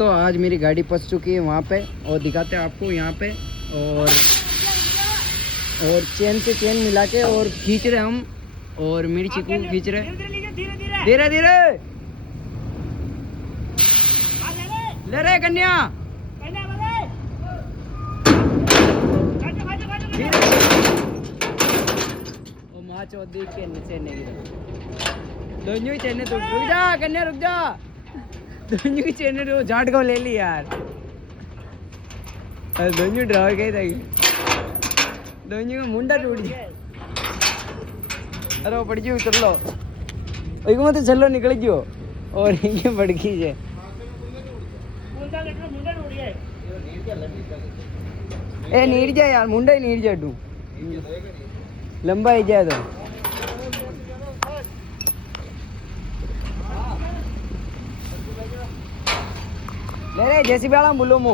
दोस्तों आज मेरी गाड़ी फंस चुकी है वहाँ पे और दिखाते हैं आपको यहाँ पे। और चेन से चेन मिला के और खींच रहे हम और मेरी चिकू खींच रहे धीरे धीरे ले रहे कन्या माँ चौधरी चेन दोनों ही चेन तो रुक जा कन्या रुक जा दोनों की चेन तो झाट को ले ली यार दोनों ड्राइवर गई थी दोनों का मुंडा टूट गया अरे पड़ गई उतर लो एक मत चलो निकल गयो और ये पड़ गई है ए नीट जाए यार मुंडा ही नीट जाए तू लंबा ही जाए तो ले रे जैसी भी आला बोलो मो